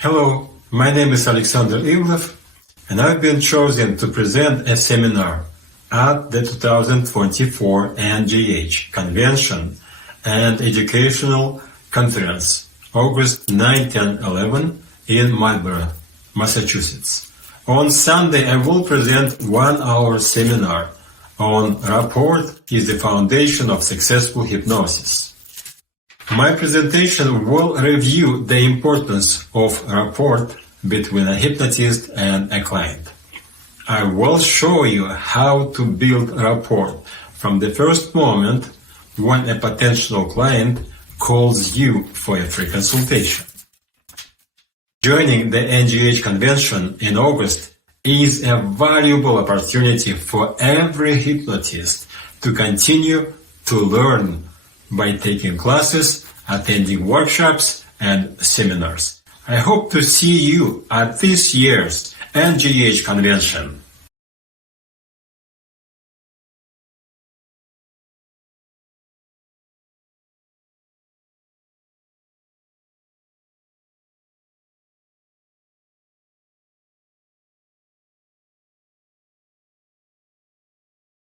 Hello, my name is Alexander Ivlev, and I've been chosen to present a seminar at the 2024 NGH Convention and Educational Conference, August 9, 10, 11 in Marlborough, Massachusetts. On Sunday, I will present 1-hour seminar on rapport is the foundation of successful hypnosis. My presentation will review the importance of rapport between a hypnotist and a client. I will show you how to build rapport from the first moment when a potential client calls you for a free consultation. Joining the NGH Convention in August is a valuable opportunity for every hypnotist to continue to learn by taking classes, attending workshops and seminars. I hope to see you at this year's NGH Convention.